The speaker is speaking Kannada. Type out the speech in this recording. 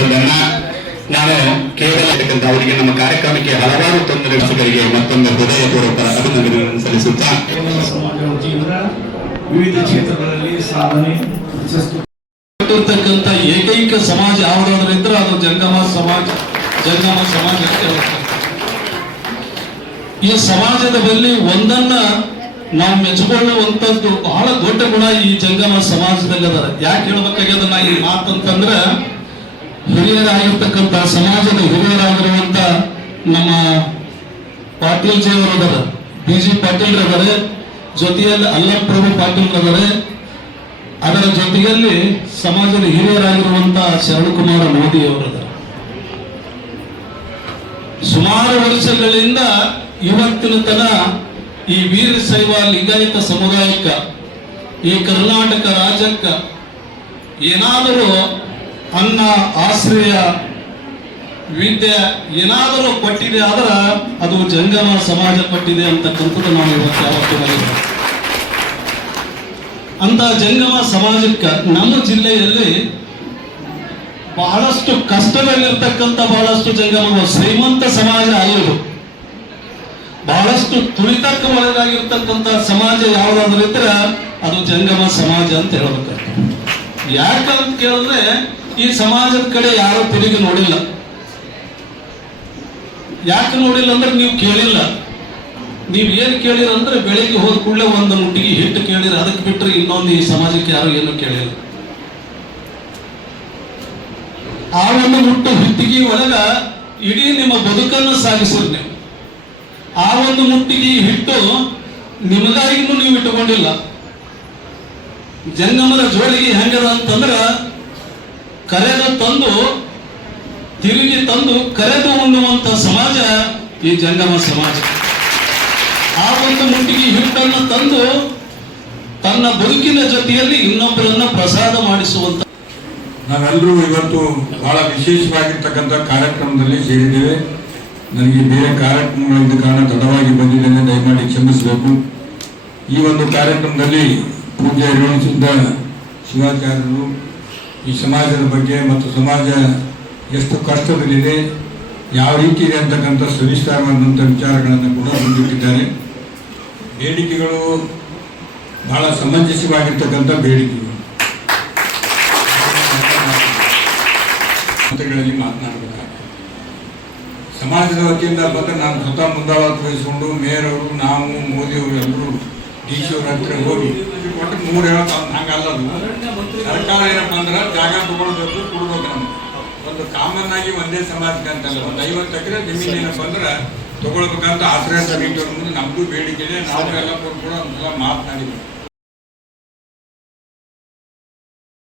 ಇರೋದನ್ನ ನಾನು ಕೇವಲ ಅವರಿಗೆ ನಮ್ಮ ಕಾರ್ಯಕ್ರಮಕ್ಕೆ ಹಲವಾರು ತೊಂದರೆಗಳಿಗೆ ಮತ್ತೊಮ್ಮೆ ಹೃದಯಪೂರ್ವಕ ಅಭಿನಂದನೆಗಳನ್ನು ಸಲ್ಲಿಸುತ್ತಾ ವಿವಿಧ ಕ್ಷೇತ್ರಗಳಲ್ಲಿ ಸಾಧನೆ ಕೊಟ್ಟಿರ್ತಕ್ಕಂಥ ಏಕೈಕ ಸಮಾಜ ಯಾವುದಾದ್ರೂ ಇದ್ರೆ ಅದು ಜಂಗಮ ಸಮಾಜ ಜಂಗಮ ಸಮಾಜ ಈ ಸಮಾಜದ ಬಳಿ ಒಂದನ್ನ ನಾವು ಮೆಚ್ಚಿಕೊಳ್ಳುವಂಥದ್ದು ಬಹಳ ದೊಡ್ಡ ಗುಣ ಈ ಜಂಗಮ ಸಮಾಜದಲ್ಲಿ ಅದ ಯಾಕೆ ಹೇಳ್ಬೇಕಾಗ್ಯದ ನಾ ಈ ಮಾತಂತಂದ್ರ ಹಿರಿಯರಾಗಿರ್ತಕ್ಕಂಥ ಸಮಾಜದ ಹಿರಿಯರಾಗಿರುವಂತ ನಮ್ಮ ಪಾಟೀಲ್ ಜಿ ಅವರು ಅದಾರ ಬಿ ಜಿ ಪಾಟೀಲ್ ಅದಾರೆ ಜೊತೆಯಲ್ಲಿ ಅಲ್ಲಪ್ರಭು ಪಾಟೀಲ್ ಅದಾರೆ ಅದರ ಜೊತೆಯಲ್ಲಿ ಸಮಾಜದ ಹಿರಿಯರಾಗಿರುವಂತಹ ಶರಣಕುಮಾರ ಮೋದಿ ಅವರದ ಸುಮಾರು ವರ್ಷಗಳಿಂದ ಇವತ್ತಿನ ತನ ಈ ವೀರಶೈವ ಲಿಂಗಾಯತ ಸಮುದಾಯಕ್ಕ, ಈ ಕರ್ನಾಟಕ ರಾಜ್ಯಕ್ಕ ಏನಾದರೂ ಅನ್ನ, ಆಶ್ರಯ, ವಿದ್ಯೆ ಏನಾದರೂ ಕೊಟ್ಟಿದೆ ಆದ್ರೆ ಅದು ಜಂಗಮ ಸಮಾಜ ಕೊಟ್ಟಿದೆ ಅಂತಕ್ಕಂಥದ್ದು ನಾವು ಇವತ್ತು ಯಾವತ್ತು ಮರೆಯಲ್ಲ. ಅಂತ ಜಂಗಮ ಸಮಾಜಕ್ಕೆ ನಮ್ಮ ಜಿಲ್ಲೆಯಲ್ಲಿ ಬಹಳಷ್ಟು ಕಷ್ಟದಲ್ಲಿರ್ತಕ್ಕಂಥ ಬಹಳಷ್ಟು ಜಂಗಮಗಳು ಶ್ರೀಮಂತ ಸಮಾಜ ಅಲ್ಲದು ಬಹಳಷ್ಟು ತುಳಿತಕ್ಕೆ ಒಳಗಾಗಿರ್ತಕ್ಕಂಥ ಸಮಾಜ ಯಾವುದಾದ್ರೂ ಇದ್ರೆ ಅದು ಜಂಗಮ ಸಮಾಜ ಅಂತ ಹೇಳ್ಬೇಕು ಯಾಕಂತ ಕೇಳಿದ್ರೆ ಈ ಸಮಾಜದ ಕಡೆ ಯಾರು ತಿರುಗಿ ನೋಡಿಲ್ಲ. ಯಾಕೆ ನೋಡಿಲ್ಲ ಅಂದ್ರೆ ನೀವು ಕೇಳಿಲ್ಲ. ನೀವು ಏನು ಕೇಳಿರ ಅಂದ್ರೆ ಬೆಳಿಗ್ಗೆ ಹೋದ ಕೂಡಲೇ ಒಂದು ಮುಟ್ಟಿಗೆ ಹಿಟ್ಟು ಕೇಳಿರ. ಅದಕ್ಕೆ ಬಿಟ್ಟರೆ ಇನ್ನೊಂದು ಈ ಸಮಾಜಕ್ಕೆ ಯಾರು ಏನು ಕೇಳಿಲ್ಲ. ಆ ಒಂದು ಮುಟ್ಟು ಹಿಟ್ಟಿಗೆ ಒಳಗ ಇಡೀ ನಿಮ್ಮ ಬದುಕನ್ನು ಸಾಗಿಸಿರಿ ನೀವು. ಆ ಒಂದು ಮುಟ್ಟಿಗೆ ಹಿಟ್ಟು ನಿಮಗಾಗಿನೂ ನೀವು ಇಟ್ಟುಕೊಂಡಿಲ್ಲ. ಜಂಗಮದ ಜೋಳಿಗೆ ಹೆಂಗದ ಅಂತಂದ್ರ ಕರೆದು ತಂದು, ತಿರುಗಿ ತಂದು ಕರೆದು ಉಣ್ಣುವಂತ ಸಮಾಜ ಈ ಜಂಗಮ ಸಮಾಜ. ಆ ಒಂದು ಮುಟ್ಟಿಗೆ ಹಿಟ್ಟನ್ನು ತಂದು ತನ್ನ ಬದುಕಿನ ಜೊತೆಯಲ್ಲಿ ಇನ್ನೊಬ್ಬರನ್ನ ಪ್ರಸಾದ ಮಾಡಿಸುವಂತ ನಾವೆಲ್ಲರೂ ಇವತ್ತು ಬಹಳ ವಿಶೇಷವಾಗಿರ್ತಕ್ಕಂಥ ಕಾರ್ಯಕ್ರಮದಲ್ಲಿ ಸೇರಿದ್ದೇವೆ. ನನಗೆ ಬೇರೆ ಕಾರ್ಯಕ್ರಮಗಳಿದ್ದ ಕಾರಣ ತಡವಾಗಿ ಬಂದಿದ್ದೇನೆ ದಯಮಾಡಿ ಕ್ಷಮಿಸಬೇಕು. ಈ ಒಂದು ಕಾರ್ಯಕ್ರಮದಲ್ಲಿ ಪೂಜೆ ನಿರ್ವಹಿಸಿದ್ದ ಶಿವಾಚಾರ್ಯರು ಈ ಸಮಾಜದ ಬಗ್ಗೆ ಮತ್ತು ಸಮಾಜ ಎಷ್ಟು ಕಷ್ಟದಲ್ಲಿದೆ, ಯಾವ ರೀತಿ ಇದೆ ಅಂತಕ್ಕಂಥ ಸವಿಸ್ತಾರವಾದಂಥ ವಿಚಾರಗಳನ್ನು ಕೂಡ ಮುಂದಿಟ್ಟಿದ್ದಾರೆ. ಬೇಡಿಕೆಗಳು ಬಹಳ ಸಮಂಜಸವಾಗಿರ್ತಕ್ಕಂಥ ಬೇಡಿಕೆಗಳು. ಮಾತುಗಳಲ್ಲಿ ಮಾತನಾಡಬೇಕಾಗ್ತದೆ. ಸಮಾಜದ ವತಿಯಿಂದ ಬಂದರೆ ನಾನು ಸ್ವತಃ ಮುಂದಾಳತ್ವ ವಹಿಸಿಕೊಂಡು ಮೇಯರ್ ಅವರು, ನಾವು ಮೋದಿಯವರು ಎಲ್ಲರೂ ಡಿ ಹತ್ರ ಹೋಗಿ ಒಟ್ಟು ಮೂರು ಹೇಳೋದು ಹಂಗಲ್ಲ ಸರ್ಕಾರ ಏನಪ್ಪ ಅಂದ್ರೆ, ಜಾಗ ತಗೊಳ್ಬೇಕು, ಕೊಡ್ಬೇಕು ನಮ್ಗೆ. ಒಂದು ಕಾಮನ್ ಆಗಿ ಒಂದೇ ಸಮಾಜಕ್ಕೆ ಅಂತಲ್ಲ, ಒಂದು ಐವತ್ತು ಎಕರೆ ಜಮೀನು ಏನಪ್ಪ ಅಂದ್ರೆ, ತಗೊಳ್ಬೇಕಂತ ಆಶ್ರಯ ಸಮಿತಿಯವ್ರ ಮುಂದೆ ನಮಗೂ ಬೇಡಿಕೆ ಇದೆ ಎಲ್ಲ ಕೂಡ ಮಾತನಾಡಿದ್ವಿ